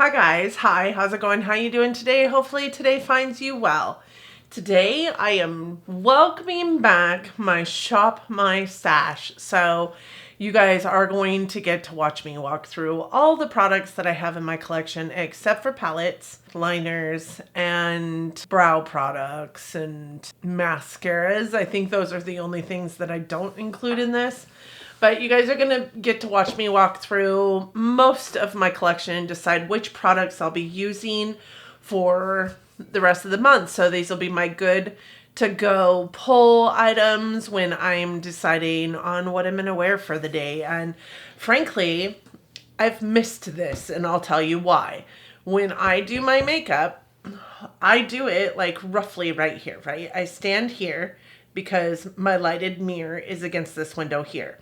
Hi guys, hi, how's it going? How you doing today? Hopefully today finds you well. Today I am welcoming back my Shop My Stash. So you guys are going to get to watch me walk through all the products that I have in my collection except for palettes, liners, and brow products and mascaras. I think those are the only things that I don't include in this. But you guys are going to get to watch me walk through most of my collection and decide which products I'll be using for the rest of the month. So these will be my good to go pull items when I'm deciding on what I'm going to wear for the day. And frankly, I've missed this and I'll tell you why. When I do my makeup, I do it like roughly right here, right? I stand here because my lighted mirror is against this window here.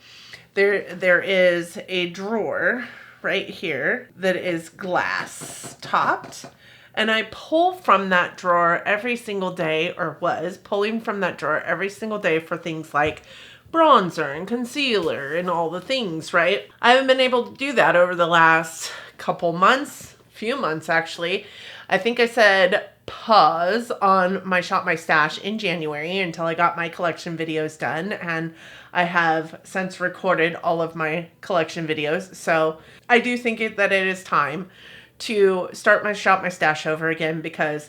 There is a drawer right here that is glass topped, and I pull from that drawer every single day, or was pulling from that drawer every single day for things like bronzer and concealer and all the things, right? I haven't been able to do that over the last few months actually. I think I said pause on my Shop My Stash in January until I got my collection videos done, and I have since recorded all of my collection videos. So I do think that it is time to start my Shop My Stash over again because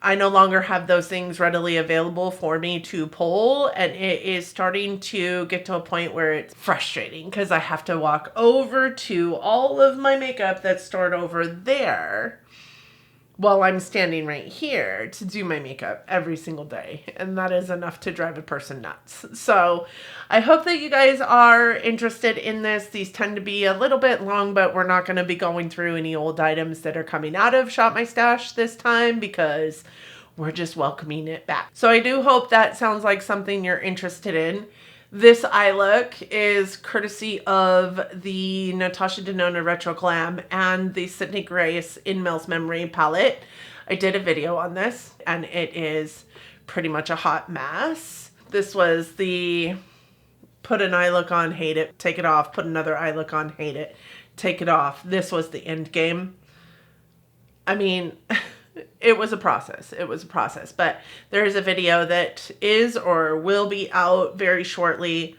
I no longer have those things readily available for me to pull, and it is starting to get to a point where it's frustrating because I have to walk over to all of my makeup that's stored over there while I'm standing right here to do my makeup every single day. And that is enough to drive a person nuts. So I hope that you guys are interested in this. These tend to be a little bit long, but we're not going to be going through any old items that are coming out of Shop My Stash this time because we're just welcoming it back. So I do hope that sounds like something you're interested in. This eye look is courtesy of the Natasha Denona Retro Glam and the Sydney Grace In Mel's Memory palette. I did a video on this and it is pretty much a hot mess. This was the put an eye look on, hate it, take it off, put another eye look on, hate it, take it off. This was the end game. I mean... It was a process. But there is a video that is or will be out very shortly.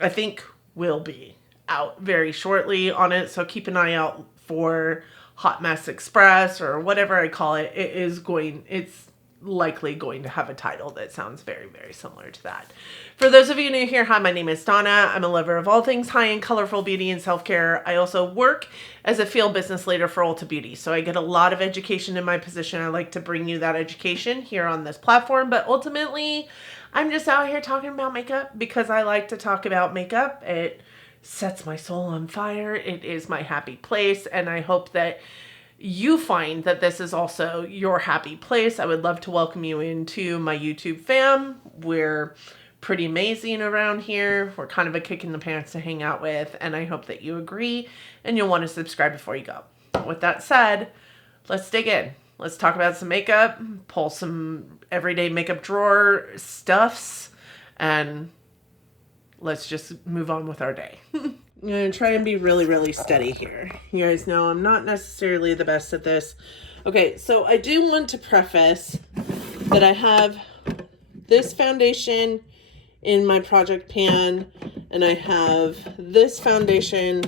I think will be out very shortly on it. So keep an eye out for Hot Mess Express or whatever I call it. It's likely going to have a title that sounds very, very similar to that. For those of you new here, hi, my name is Donna. I'm a lover of all things high-end, colorful beauty and self-care. I also work as a field business leader for Ulta Beauty. So I get a lot of education in my position. I like to bring you that education here on this platform. But ultimately, I'm just out here talking about makeup because I like to talk about makeup. It sets my soul on fire. It is my happy place. And I hope that you find that this is also your happy place. I would love to welcome you into my YouTube fam. We're pretty amazing around here. We're kind of a kick in the pants to hang out with, and I hope that you agree and you'll want to subscribe before you go. With that said, let's dig in. Let's talk about some makeup, pull some everyday makeup drawer stuffs, and let's just move on with our day. I'm going to try and be really, really steady here. You guys know I'm not necessarily the best at this. Okay, so I do want to preface that I have this foundation in my project pan, and I have this foundation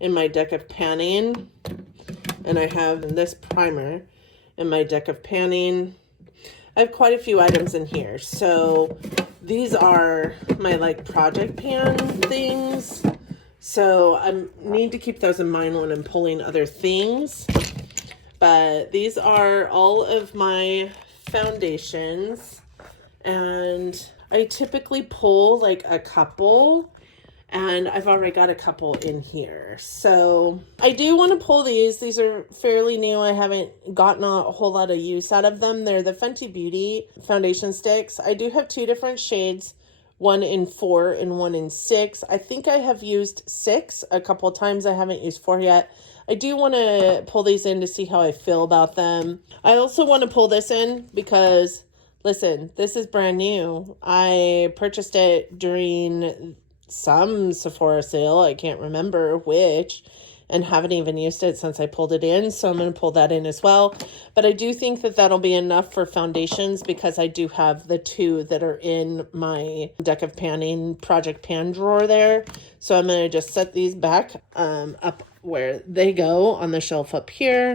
in my deck of panning, and I have this primer in my deck of panning. I have quite a few items in here. So these are my like project pan things. So I need to keep those in mind when I'm pulling other things. But these are all of my foundations. And I typically pull like a couple. And I've already got a couple in here. So I do want to pull these. These are fairly new. I haven't gotten a whole lot of use out of them. They're the Fenty Beauty foundation sticks. I do have two different shades. One in 4 and one in 6. I think I have used 6 a couple of times. I haven't used 4 yet. I do want to pull these in to see how I feel about them. I also want to pull this in because, listen, this is brand new. I purchased it during some Sephora sale. I can't remember which. and haven't even used it since I pulled it in. So I'm going to pull that in as well. But I do think that that'll be enough for foundations because I do have the two that are in my deck of panning project pan drawer there. So I'm going to just set these back up where they go on the shelf up here.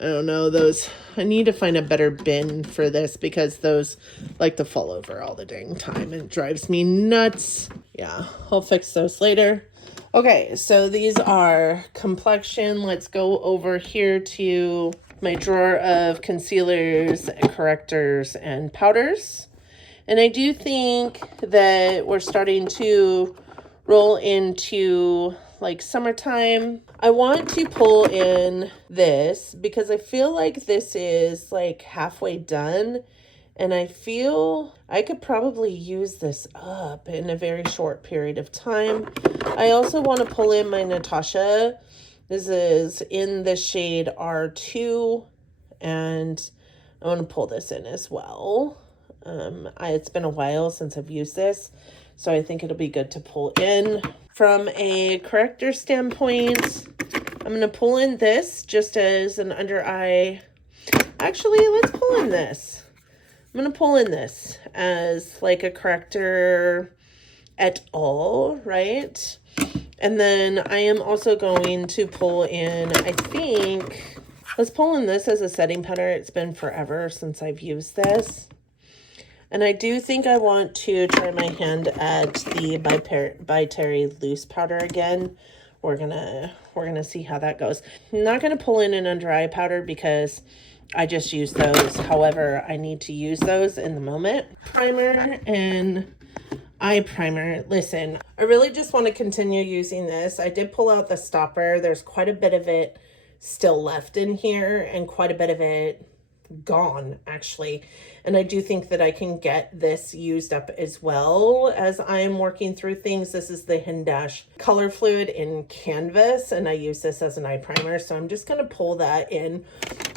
I don't know, those, I need to find a better bin for this because those like to fall over all the dang time and it drives me nuts. Yeah, I'll fix those later. Okay, so these are complexion. Let's go over here to my drawer of concealers, correctors, and powders. And I do think that we're starting to roll into like summertime. I want to pull in this because I feel like this is like halfway done. And I feel I could probably use this up in a very short period of time. I also want to pull in my Natasha. This is in the shade R2. And I want to pull this in as well. It's been a while since I've used this. So I think it'll be good to pull in. From a corrector standpoint, I'm going to pull in this just as an under eye. Actually, let's pull in this. I'm going to pull in this as like a corrector et al., right? And then I am also going to pull in, I think, let's pull in this as a setting powder. It's been forever since I've used this. And I do think I want to try my hand at the by Terry loose powder again. We're gonna see how that goes. I'm not gonna pull in an under eye powder because I just use those. However, I need to use those in the moment. Primer and eye primer. Listen, I really just want to continue using this. I did pull out the stopper. There's quite a bit of it still left in here and quite a bit of it gone actually, and I do think that I can get this used up as well as I'm working through things. This is the Hindash color fluid in canvas and I use this as an eye primer, so I'm just going to pull that in.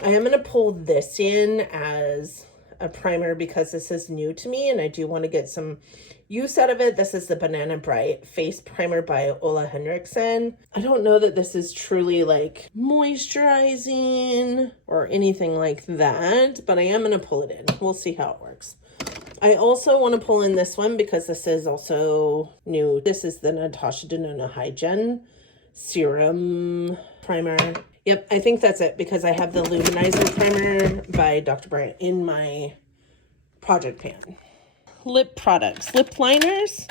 I am going to pull this in as a primer because this is new to me and I do want to get some use out of it. This is the Banana Bright Face Primer by Ola Henriksen. I don't know that this is truly like moisturizing or anything like that, but I am going to pull it in. We'll see how it works. I also want to pull in this one because this is also new. This is the Natasha Denona Hygiene Serum Primer. Yep, I think that's it because I have the Luminizer Primer by Dr. Bryant in my project pan. Lip products. Lip liners,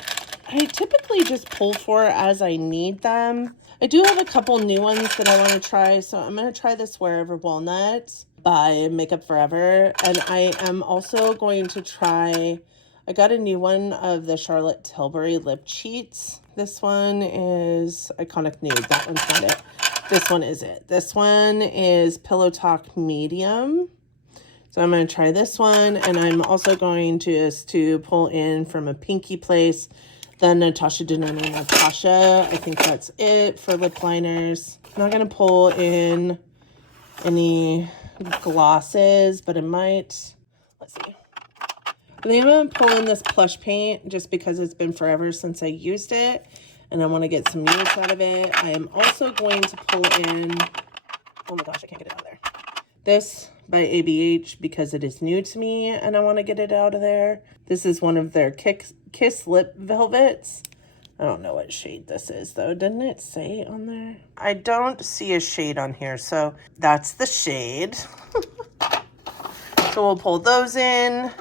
I typically just pull for as I need them. I do have a couple new ones that I want to try, so I'm going to try this Wherever Walnut by Makeup Forever. And I am also going to try, I got a new one of the Charlotte Tilbury Lip Cheats. This one is Iconic Nude. That one's not it. This one is it. This one is Pillow Talk Medium. So I'm going to try this one, and I'm also going to pull in from a Pinky Place the Natasha Denona Natasha. I think that's it for lip liners. I'm not going to pull in any glosses, but it might. Let's see. I think I'm going to pull in this Plush Paint just because it's been forever since I used it, and I want to get some use out of it. I am also going to pull in, oh my gosh, I can't get it out of there. This by ABH because it is new to me and I want to get it out of there. This is one of their Kiss Lip Velvets. I don't know what shade this is though. Didn't it say on there? I don't see a shade on here, so that's the shade. So we'll pull those in.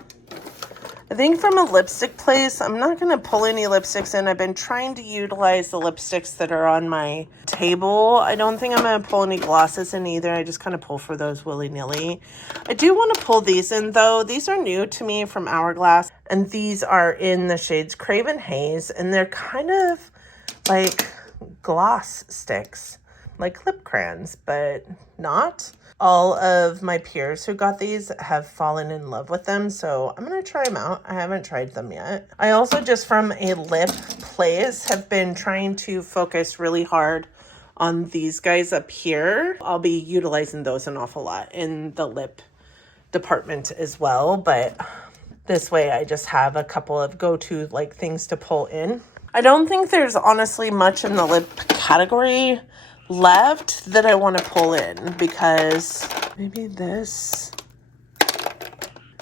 I think from a lipstick place, I'm not going to pull any lipsticks in. I've been trying to utilize the lipsticks that are on my table. I don't think I'm going to pull any glosses in either. I just kind of pull for those willy-nilly. I do want to pull these in though. These are new to me from Hourglass, and these are in the shades Craven Haze, and they're kind of like gloss sticks, like lip crayons, but not. All of my peers who got these have fallen in love with them, so I'm going to try them out. I haven't tried them yet. I also, just from a lip place, have been trying to focus really hard on these guys up here. I'll be utilizing those an awful lot in the lip department as well, but this way I just have a couple of go-to like things to pull in. I don't think there's honestly much in the lip category left that I want to pull in, because maybe this.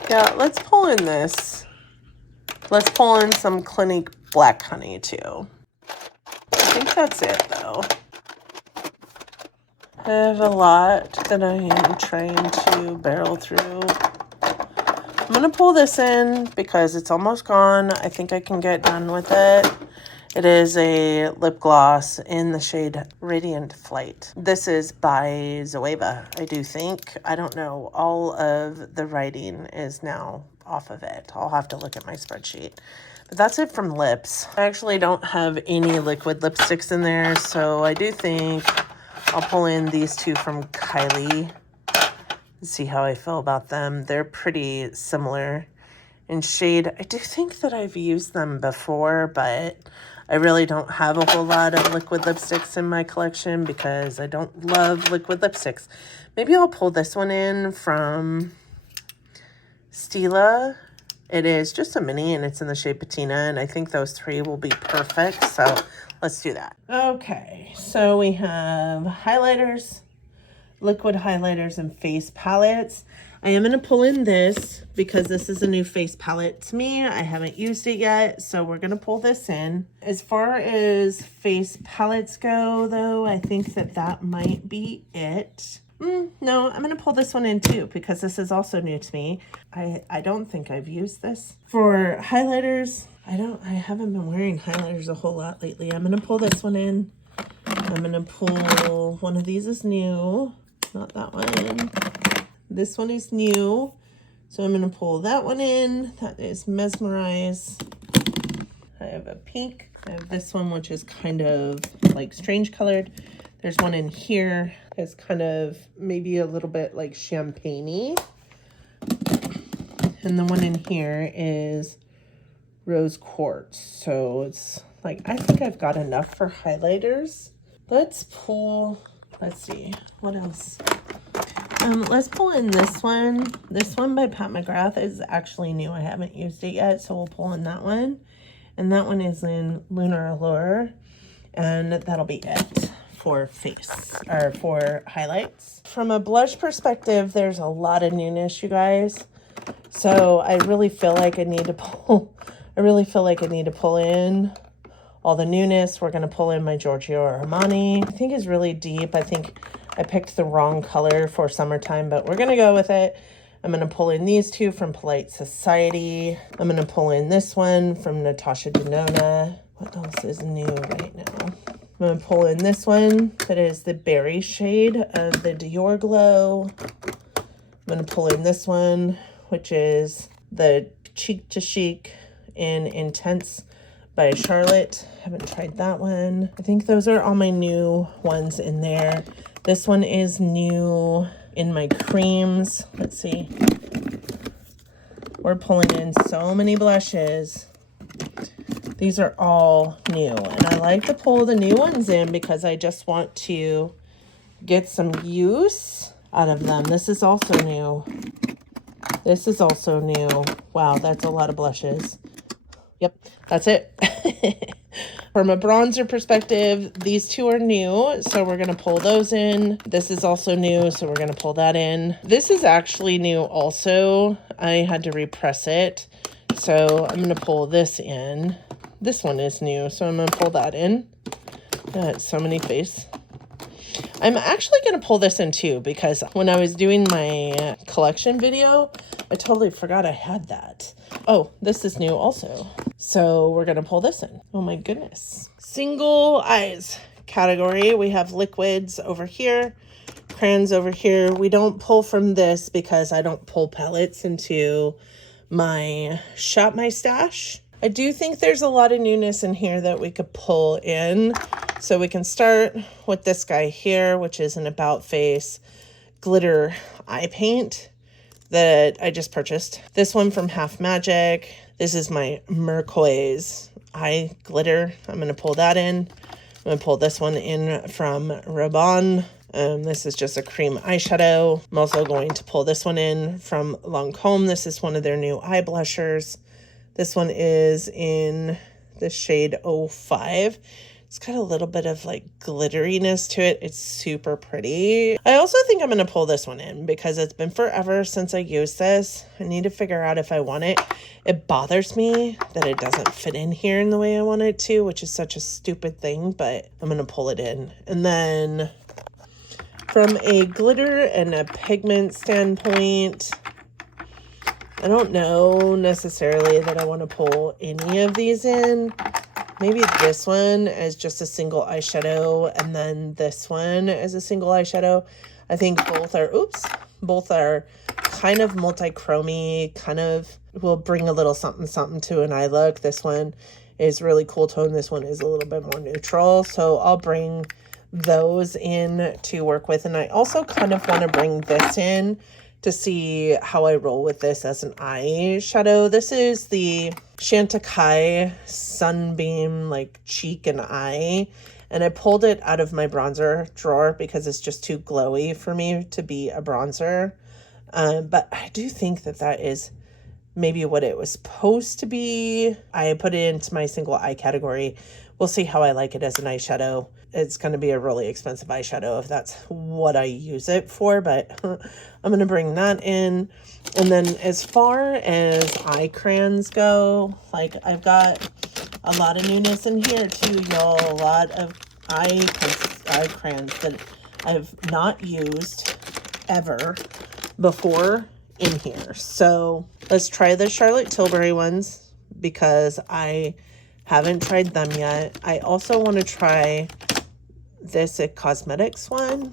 Yeah, let's pull in this. Let's pull in some Clinique Black Honey too. I think that's it though. I have a lot that I am trying to barrel through. I'm going to pull this in because it's almost gone. I think I can get done with it. It is a lip gloss in the shade Radiant Flight. This is by Zoeva, I do think. I don't know. All of the writing is now off of it. I'll have to look at my spreadsheet. But that's it from lips. I actually don't have any liquid lipsticks in there, so I do think I'll pull in these two from Kylie. See how I feel about them. They're pretty similar in shade. I do think that I've used them before, but I really don't have a whole lot of liquid lipsticks in my collection because I don't love liquid lipsticks. Maybe I'll pull this one in from Stila. It is just a mini and it's in the shade Patina, and I think those three will be perfect. So let's do that. Okay, so we have highlighters, liquid highlighters, and face palettes. I am going to pull in this because this is a new face palette to me. I haven't used it yet, so we're going to pull this in. As far as face palettes go, though, I think that that might be it. No, I'm going to pull this one in too because this is also new to me. I don't think I've used this. For highlighters, I haven't been wearing highlighters a whole lot lately. I'm going to pull this one in. I'm going to pull one of these is new. Not that one. This one is new. So I'm going to pull that one in. That is Mesmerize. I have a pink. I have this one, which is kind of like strange colored. There's one in here. It's kind of maybe a little bit like champagne-y. And the one in here is Rose Quartz. So it's like, I think I've got enough for highlighters. Let's see, what else? Let's pull in this one. This one by Pat McGrath is actually new. I haven't used it yet, so we'll pull in that one. And that one is in Lunar Allure. And that'll be it for face, or for highlights. From a blush perspective, there's a lot of newness, you guys. So I really feel like I need to pull in all the newness. We're going to pull in my Giorgio Armani. I think is really deep. I think I picked the wrong color for summertime, but we're going to go with it. I'm going to pull in these two from Polite Society. I'm going to pull in this one from Natasha Denona. What else is new right now? I'm going to pull in this one that is the berry shade of the Dior Glow. I'm going to pull in this one, which is the Cheek to Chic in Intense by Charlotte. Haven't tried that one. I think those are all my new ones in there. This one is new in my creams. Let's see. We're pulling in so many blushes. These are all new. And I like to pull the new ones in because I just want to get some use out of them. This is also new. This is also new. Wow, that's a lot of blushes. Yep, that's it. From a bronzer perspective, these two are new, so we're going to pull those in. This is also new, so we're going to pull that in. This is actually new also. I had to repress it, so I'm going to pull this in. This one is new, so I'm going to pull that in. Got so many face. I'm actually going to pull this in too, because when I was doing my collection video, I totally forgot I had that. Oh, this is new also. So we're going to pull this in. Oh my goodness. Single eyes category. We have liquids over here, crayons over here. We don't pull from this because I don't pull palettes into my Shop My Stash. I do think there's a lot of newness in here that we could pull in. So we can start with this guy here, which is an About Face glitter eye paint that I just purchased. This one from Half Magic. This is my Mercoise eye glitter. I'm going to pull that in. I'm going to pull this one in from Rabanne. This is just a cream eyeshadow. I'm also going to pull this one in from Lancome. This is one of their new eye blushers. This one is in the shade 05. It's got a little bit of like glitteriness to it. It's super pretty. I also think I'm going to pull this one in because it's been forever since I used this. I need to figure out if I want it. It bothers me that it doesn't fit in here in the way I want it to, which is such a stupid thing, but I'm going to pull it in. And then from a glitter and a pigment standpoint, I don't know necessarily that I want to pull any of these in. Maybe this one as just a single eyeshadow, and then this one as a single eyeshadow. I think both are kind of multi-chromy, kind of will bring a little something something to an eye look. This one is really cool tone. This one is a little bit more neutral. So I'll bring those in to work with. And I also kind of want to bring this in to see how I roll with this as an eyeshadow. This is the Chantecaille Sunbeam like cheek and eye, and I pulled it out of my bronzer drawer because it's just too glowy for me to be a bronzer. But I do think that that is maybe what it was supposed to be. I put it into my single eye category. We'll see how I like it as an eyeshadow. It's going to be a really expensive eyeshadow if that's what I use it for, but I'm going to bring that in. And then as far as eye crayons go, like I've got a lot of newness in here too, y'all. A lot of eye crayons that I've not used ever before in here. So let's try the Charlotte Tilbury ones because I haven't tried them yet. I also want to try this It Cosmetics one.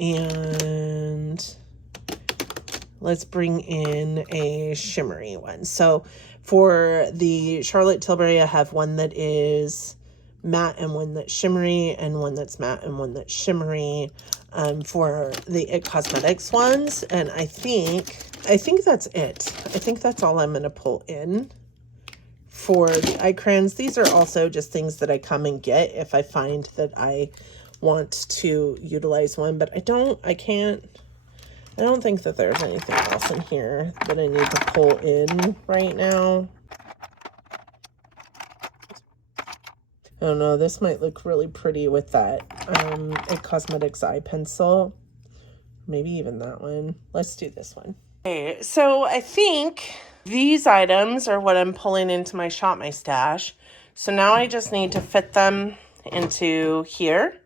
And let's bring in a shimmery one. So for the Charlotte Tilbury, I have one that is matte and one that's shimmery, and one that's matte and one that's shimmery for the It Cosmetics ones. And I think that's it. I think that's all I'm going to pull in for the eye crayons. These are also just things that I come and get if I find that I want to utilize one, but I don't think that there's anything else in here that I need to pull in right now. I don't know, this might look really pretty with that It Cosmetics eye pencil. Maybe even that one. Let's do this one. Okay, so I think these items are what I'm pulling into my Shop My Stash. So now I just need to fit them into here,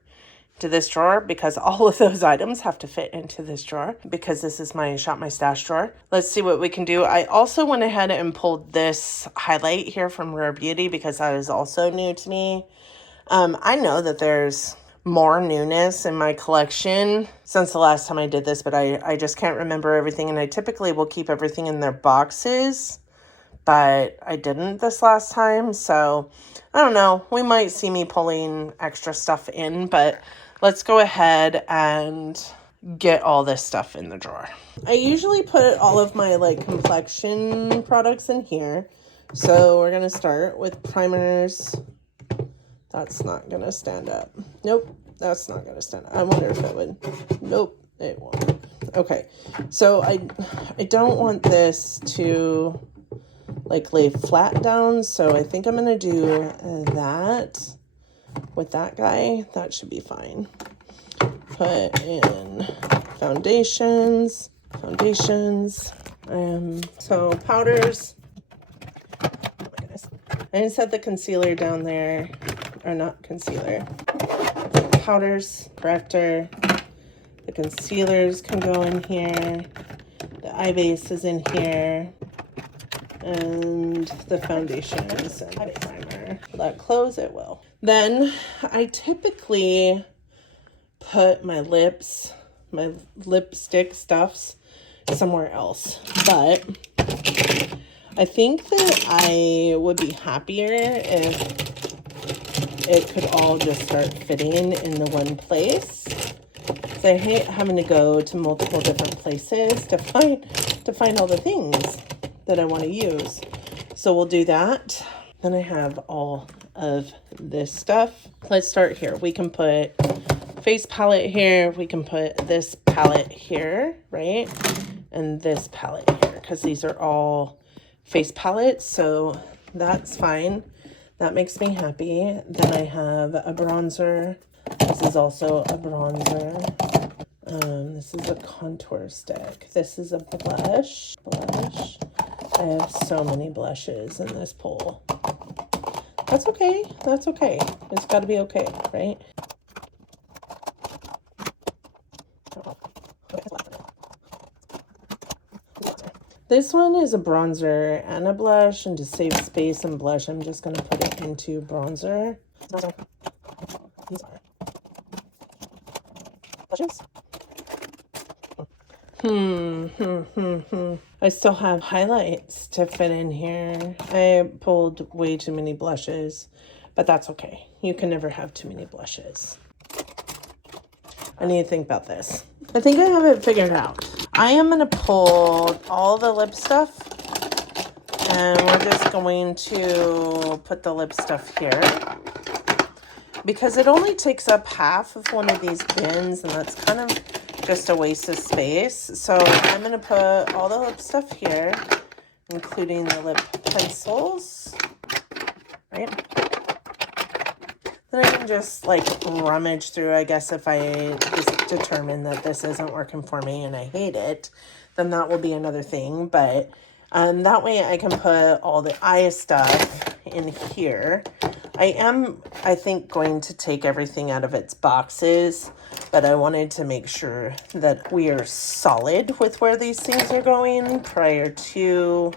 to this drawer, because all of those items have to fit into this drawer because this is my Shop My Stash drawer. Let's see what we can do. I also went ahead and pulled this highlight here from Rare Beauty because that is also new to me. I know that there's more newness in my collection since the last time I did this, but I just can't remember everything, and I typically will keep everything in their boxes, but I didn't this last time, so I don't know. We might see me pulling extra stuff in, but let's go ahead and get all this stuff in the drawer. I usually put all of my like complexion products in here. So we're going to start with primers. That's not going to stand up. Nope, that's not going to stand up. I wonder if it would. Nope, it won't. Okay, so I don't want this to like lay flat down, so I think I'm going to do that with that guy. That should be fine. Put in foundations, so powders. Oh my goodness. I didn't set the concealer down there, or not concealer. Powders, corrector. The concealers can go in here. The eye base is in here. And the foundations and the primer. Will that close? It will. Then I typically put my lips, my lipstick stuffs somewhere else. But I think that I would be happier if it could all just start fitting in the one place. So I hate having to go to multiple different places to find all the things that I want to use. So we'll do that. Then I have all of this stuff. Let's start here. We can put face palette here. We can put this palette here, right? And this palette here, because these are all face palettes, so that's fine. That makes me happy. Then I have a bronzer. This is also a bronzer. This is a contour stick. This is a blush. I have so many blushes in this pull. That's okay. That's okay. It's got to be okay, right? This one is a bronzer and a blush, and to save space and blush, I'm just going to put it into bronzer. These are blushes. I still have highlights to fit in here. I pulled way too many blushes, but that's okay. You can never have too many blushes. I need to think about this. I think I have it figured out. I am going to pull all the lip stuff, and we're just going to put the lip stuff here because it only takes up half of one of these bins, and that's kind of just a waste of space. So I'm going to put all the lip stuff here, including the lip pencils, right? Then I can just like rummage through. I guess if I just determine that this isn't working for me and I hate it, then that will be another thing. But that way I can put all the eye stuff in here. I think, going to take everything out of its boxes, but I wanted to make sure that we are solid with where these things are going prior to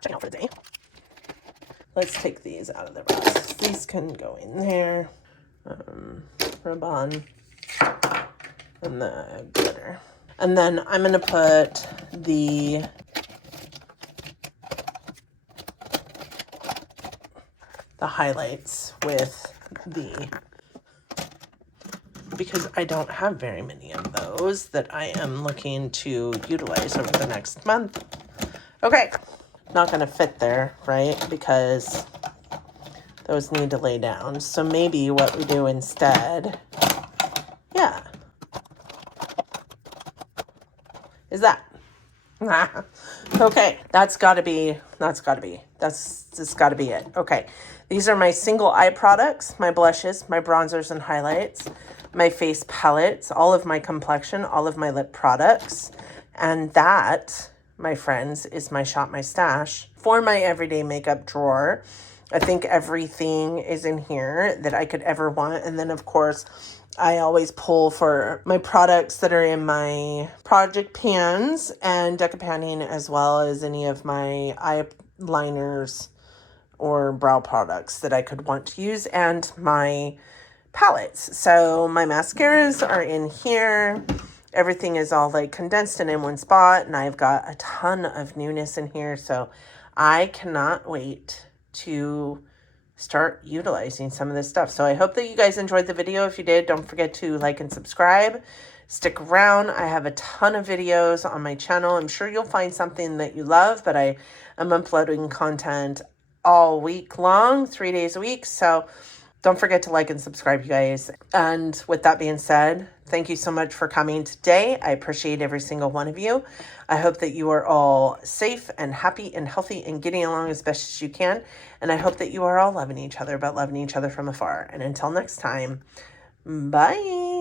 checking out for the day. Let's take these out of the box. These can go in there. Rub on. And the glitter. And then I'm going to put the highlights with because I don't have very many of those that I am looking to utilize over the next month. Okay. Not going to fit there, right? Because those need to lay down. So maybe what we do instead, yeah, is that. Okay, that's got to be it. Okay, these are my single eye products, my blushes, my bronzers and highlights, my face palettes, all of my complexion, all of my lip products, and that, my friends, is my Shop My Stash for my everyday makeup drawer. I think everything is in here that I could ever want. And then, of course, I always pull for my products that are in my project pans and decapanning, as well as any of my eyeliners or brow products that I could want to use, and my palettes. So my mascaras are in here. Everything is all like condensed and in one spot, and I've got a ton of newness in here, so I cannot wait to start utilizing some of this stuff. So I hope that you guys enjoyed the video. If you did, don't forget to like and subscribe. Stick around. I have a ton of videos on my channel. I'm sure you'll find something that you love, but I am uploading content all week long, 3 days a week. So don't forget to like and subscribe, you guys. And with that being said, thank you so much for coming today. I appreciate every single one of you. I hope that you are all safe and happy and healthy and getting along as best as you can. And I hope that you are all loving each other, but loving each other from afar. And until next time, bye.